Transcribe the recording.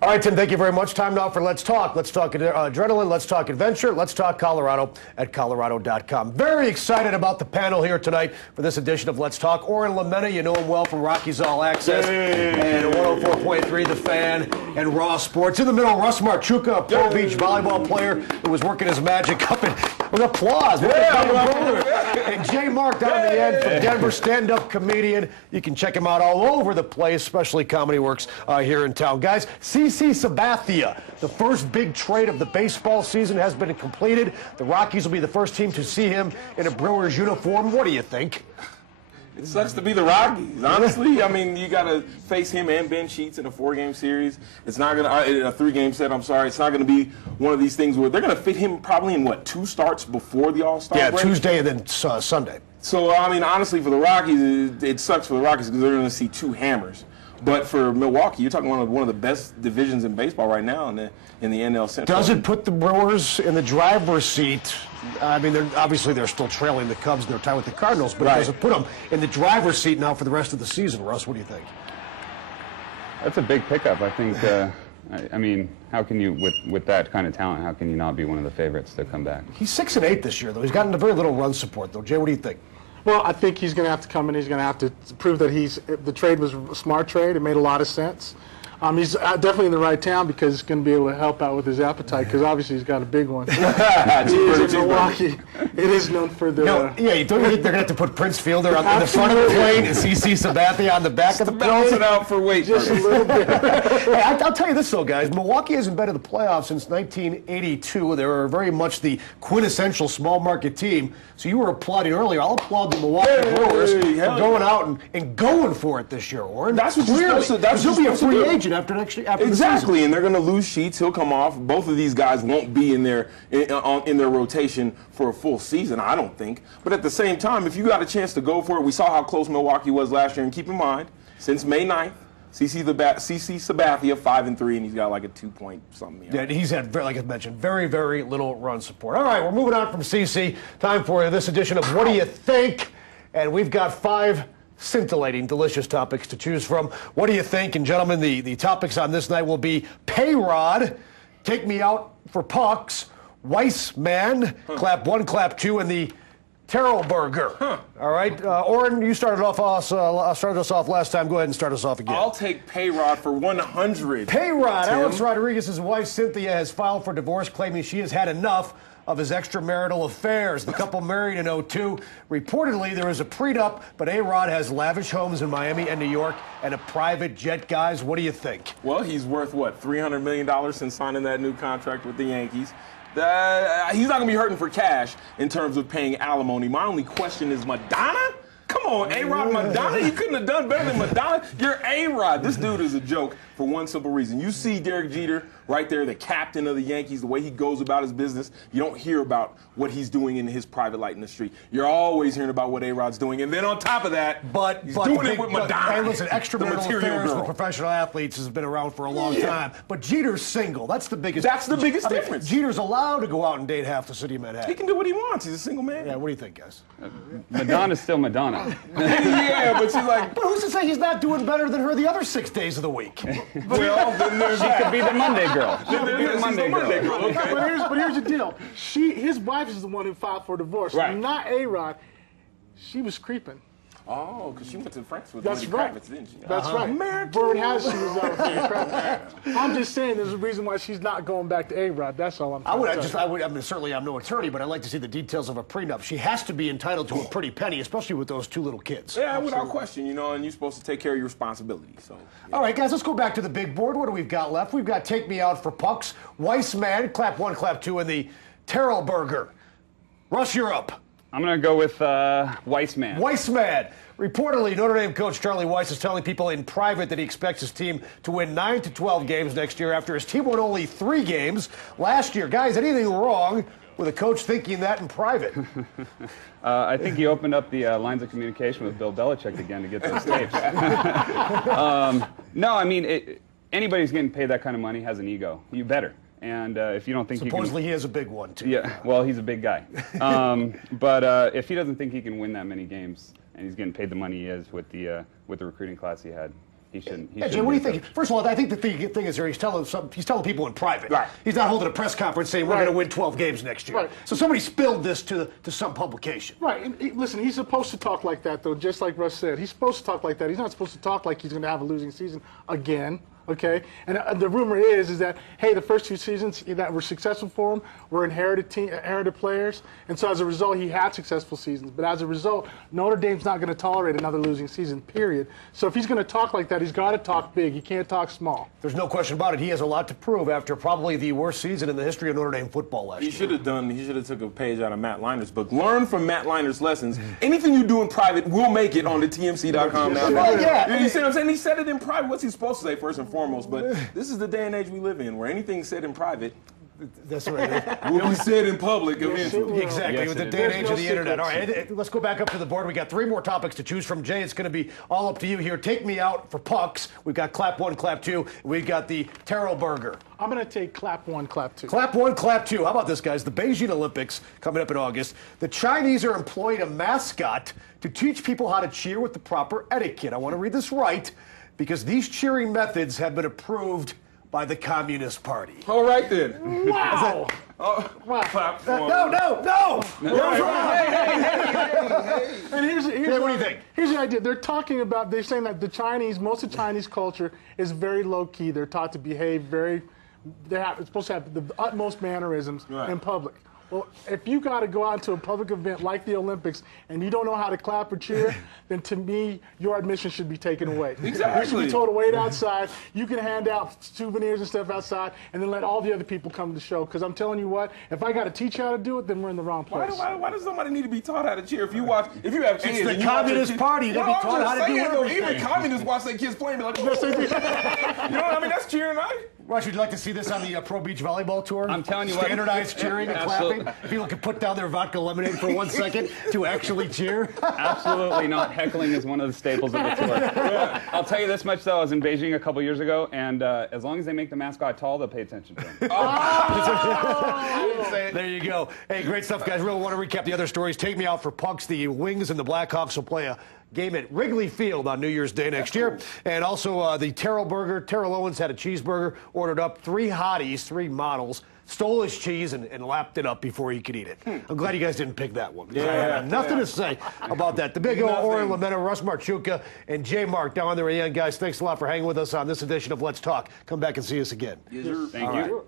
All right, Tim, thank you very much. Time now for Let's Talk. Let's talk adrenaline. Let's talk adventure. Let's talk Colorado at Colorado.com. Very excited about the panel here tonight for this edition of Let's Talk. Oren Lamena, you know him well from Rockies All Access. And 104.3 The Fan and Raw Sports. In the middle, Russ Marchewka, a Pro Beach volleyball player who was working his magic up with applause. And Jay Mark down in the end from Denver, stand-up comedian. You can check him out all over the place, especially Comedy Works here in town. Guys, CC Sabathia, the first big trade of the baseball season, has been completed. The Rockies will be the first team to see him in a Brewers uniform. What do you think? It sucks to be the Rockies, honestly. I mean, you got to face him and Ben Sheets in a 4-game series. It's not going to, a 3-game set, I'm sorry. It's not going to be one of these things where they're going to fit him probably in, what, 2 starts before the All-Star break? Tuesday and then Sunday. So, I mean, honestly, for the Rockies, it sucks for the Rockies because they're going to see 2 hammers. But for Milwaukee, you're talking one of the best divisions in baseball right now in the NL Central. Does it put the Brewers in the driver's seat? I mean, obviously they're still trailing the Cubs in their time with the Cardinals, but does it put them in the driver's seat now for the rest of the season? Russ, what do you think? That's a big pickup. I think, I mean, how can you, with that kind of talent, how can you not be one of the favorites to come back? He's 6-8 this year, though. He's gotten a very little run support, though. Jay, what do you think? Well, I think he's going to have to come in. He's going to have to prove that the trade was a smart trade. It made a lot of sense. He's definitely in the right town because he's going to be able to help out with his appetite because obviously he's got a big one. He is in Milwaukee. It is known for the... you don't think they're going to have to put Prince Fielder in the front of the plane and CC Sabathia on the back of the plane? Balance it out for weight. Just a little bit. Hey, I'll tell you this, though, guys. Milwaukee hasn't been in the playoffs since 1982. They were very much the quintessential small market team. So you were applauding earlier. I'll applaud the Milwaukee Brewers for going out and going for it this year, Warren. That's what you're supposed to. He'll be a free agent after the season. Exactly, and they're going to lose Sheets. He'll come off. Both of these guys won't be in their rotation for a full season, I don't think. But at the same time, if you got a chance to go for it, we saw how close Milwaukee was last year. And keep in mind, since May 9th, CC Sabathia 5-3, and he's got like a 2-point-something. Yeah, he's had, like I mentioned, very, very little run support. All right, we're moving on from CC. Time for this edition of What Do You Think? And we've got 5 scintillating, delicious topics to choose from. What do you think? And gentlemen, the topics on this night will be Payrod, Take Me Out for Pucks, Weissman, Clap 1, Clap 2, and the Terrell Burger. All right, Oren, you started us off last time. Go ahead and start us off again. I'll take Payrod for 100. Payrod. Alex Rodriguez's wife Cynthia has filed for divorce, claiming she has had enough of his extramarital affairs. The couple married in 2002. Reportedly, there was a prenup, but A-Rod has lavish homes in Miami and New York and a private jet. Guys, what do you think? Well, he's worth, what, $300 million since signing that new contract with the Yankees. He's not going to be hurting for cash in terms of paying alimony. My only question is Madonna? Come on, A-Rod, Madonna? You couldn't have done better than Madonna. You're A-Rod. This dude is a joke for one simple reason. You see Derek Jeter right there, the captain of the Yankees, the way he goes about his business. You don't hear about what he's doing in his private life in the street. You're always hearing about what A-Rod's doing. And then on top of that, he's doing it with Madonna. Hey, listen, extramarital affairs with professional athletes has been around for a long time. But Jeter's single. That's the biggest difference. Jeter's allowed to go out and date half the city of Manhattan. He can do what he wants. He's a single man. Yeah, what do you think, guys? Madonna's still Madonna. Yeah, but she's like... But who's to say he's not doing better than her the other 6 days of the week? Well, then she could be the Monday girl. Monday girl. Okay. But here's the deal. His wife is the one who filed for divorce, not A-Rod. She was creeping. Oh, because she went to France with That's Lenny right. Kravitz, didn't she? That's right. Word has she was out with Lenny Kravitz. I'm just saying there's a reason why she's not going back to A-Rod. That's all I'm saying. I mean, certainly I'm no attorney, but I'd like to see the details of a prenup. She has to be entitled to a pretty penny, especially with those 2 little kids. Yeah, without question, you know, and you're supposed to take care of your responsibilities. So. Yeah. All right, guys, let's go back to the big board. What do we've got left? We've got Take Me Out for Pucks, Weissman, Clap 1, Clap 2, and the Terrell Burger. Russ, you're up. I'm going to go with Weissman. Weissman. Reportedly, Notre Dame coach Charlie Weiss is telling people in private that he expects his team to win 9 to 12 games next year after his team won only 3 games last year. Guys, anything wrong with a coach thinking that in private? I think he opened up the lines of communication with Bill Belichick again to get those tapes. No, I mean, anybody who's getting paid that kind of money has an ego. You better. And if you don't think supposedly he has a big one, too. Yeah, well, he's a big guy. But if he doesn't think he can win that many games, and he's getting paid the money he is with the recruiting class he had, He shouldn't. Yeah, Jay, what do you think? First of all, I think the thing is here, he's telling people in private. Right. He's not holding a press conference saying we're going to win 12 games next year. Right. So somebody spilled this to some publication. Right. And listen, he's supposed to talk like that, though, just like Russ said. He's supposed to talk like that. He's not supposed to talk like he's going to have a losing season again. Okay, and the rumor is that, hey, the first 2 seasons that were successful for him were inherited players, and so as a result, he had successful seasons. But as a result, Notre Dame's not going to tolerate another losing season, period. So if he's going to talk like that, he's got to talk big. He can't talk small. There's no question about it. He has a lot to prove after probably the worst season in the history of Notre Dame football last year. He should have took a page out of Matt Leiner's book. Learn from Matt Leiner's lessons. Anything you do in private will make it on the TMC.com now. Yeah. You see what I'm saying? He said it in private. What's he supposed to say first and foremost? But this is the day and age we live in, where anything said in private That's right. will be said in public eventually. Exactly, Yes, with the it day and is. age of the There's no internet. All right, let's go back up to the board. We got 3 more topics to choose from. Jay, it's going to be all up to you here. Take me out for pucks. We've got clap 1, clap 2. We've got the Taro Burger. I'm going to take clap 1, clap 2. Clap 1, clap 2. How about this, guys? The Beijing Olympics coming up in August. The Chinese are employing a mascot to teach people how to cheer with the proper etiquette. I want to read this right because these cheering methods have been approved by the Communist Party. All right then. Wow. Wow. Clap one. No! And here's Jay, what do you think? Here's the idea. They're saying that most of Chinese culture is very low key. They're taught to behave it's supposed to have the utmost mannerisms in public. Well, if you got to go out to a public event like the Olympics and you don't know how to clap or cheer, then to me, your admission should be taken away. Exactly. You should be told to wait outside. You can hand out souvenirs and stuff outside, and then let all the other people come to the show. Because I'm telling you what, if I got to teach you how to do it, then we're in the wrong place. Why does somebody need to be taught how to cheer? If you have kids, It's the and you Communist Party. They'll be taught how to do everything. Even communists watch their kids playing, be like, oh. You know what I mean? That's cheering, right? Rush, would you like to see this on the Pro Beach Volleyball Tour? I'm telling you what. Standardized cheering and Absolutely. clapping. People can put down their vodka lemonade for 1 second to actually cheer. Absolutely not. Heckling is one of the staples of the tour. I'll tell you this much, though. I was in Beijing a couple years ago, and as long as they make the mascot tall, they'll pay attention to him. There you go. Hey, great stuff, guys. Really want to recap the other stories. Take me out for pucks. The Wings and the Blackhawks will play a game at Wrigley Field on New Year's Day next year. And also the Terrell Burger. Terrell Owens had a cheeseburger, ordered up 3 hotties, 3 models, stole his cheese and lapped it up before he could eat it. I'm glad you guys didn't pick that one. I have nothing to say about that. The big Oren Lametta, Russ Marchewka, and Jay Mark down there at the end. Guys, thanks a lot for hanging with us on this edition of Let's Talk. Come back and see us again. Thank you.